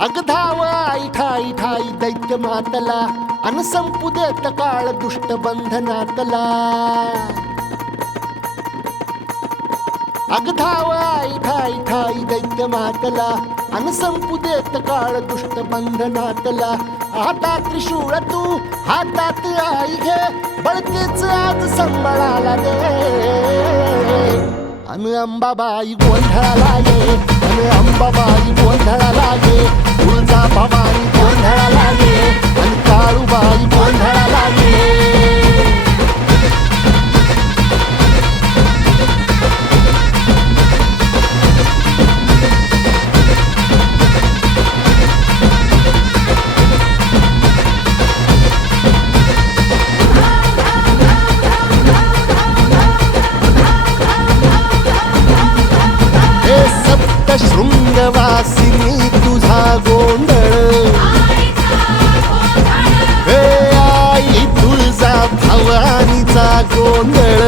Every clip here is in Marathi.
अग धाव आई ठाई ठाई दैत्य मातला अन संपू देत काळ दुष्ट बंधनातला. अग धाव आई ठाई ठाई दैत्य मातला अन संपू देत काळ दुष्ट बंधनातला. हातात त्रिशूळ तू हातात आई घे बळकेच आज संबळाला दे. अन अंबाबाई गोंधळाला ये अन अंबाबाई गोंधळाला ये. तुळजा भवानी गोंधळाला ये अन काळूबाई गोंधळाला ये. शृंगवासिनी तुझा गोंधळ हे आई तुळजा भवानीचा गोंधळ.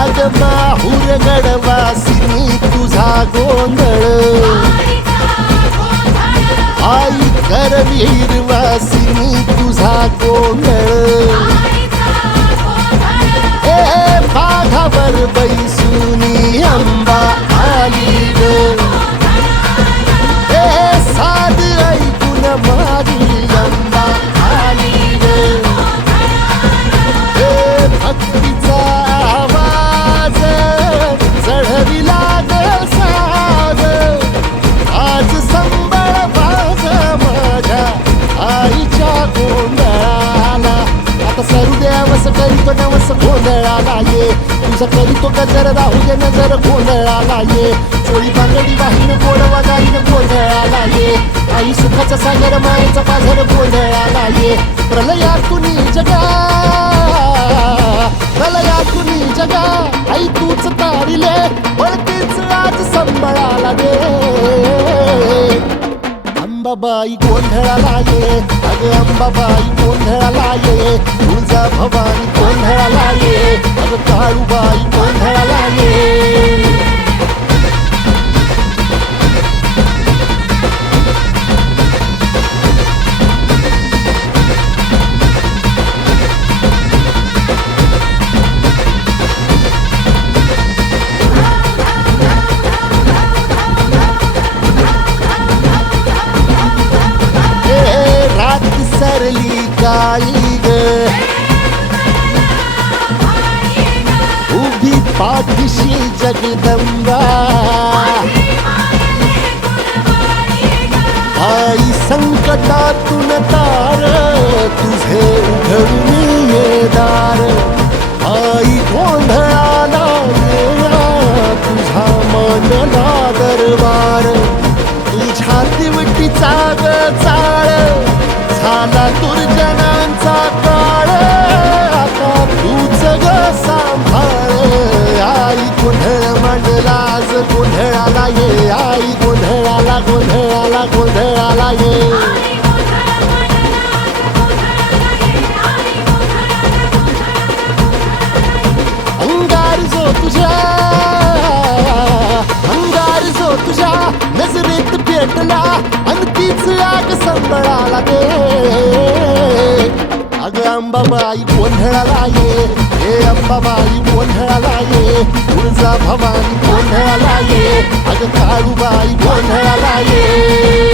अग माहूर गडवासिनी तुझा गोंधळ आई करवीर वासिनी तुझा गोंधळ. हे बाघावर बैसुनी अंबा आली ग. हे साध ऐकून माझी अंबा आली ग. हे भक्तीचा आवाज चढविला ग साज. आज संबळ बाज माझ्या आईच्या गोंधळाला. आता सरू देवस करीतो नवस गोंधळाला ये. तुझं करीतो गजर राहू दे नजर गोंधळाला ये. चोळी बांगडी वाहीन गोडवा गाईन गोंधळाला ये. आई सुखाचा सागर मायेचा पाझर गोंधळाला ये. प्रलयातुनी जगा प्रलयातुनी जगा आई तूच तारिले बळतीच आज संबळाला दे. अंबाबाई गोंधळाला ये अग अंबाबाई गोंधळाला ये. तुळजा भवानी गोंधळाला ये अग काळूबाई गोंधळाला ये. सरली काळी ग उभी पाठीशी जगदंबा. आई संकटातून तार तुझे उघडून ये दार. आई गोंधळाला ये तुझा मनला दरबार. तुझ्या दिवटीचा ग चाळ झाला दुर्जनांचा काळ. आता तूच ग सांभाळ. आई गोंधळ मांडला आज गोंधळाला ये. आई गोंधळाला गोंधळाला गोंधळाला ये. अंगार जो तुझ्या नजरेत पेटला आणि तीच आग संबळाला दे. अग अंबाबाई गोंधळाला ये हे अंबाबाई गोंधळाला ये. तुळजा भवानी गोंधळाला ये अग काळूबाई गोंधळाला ये.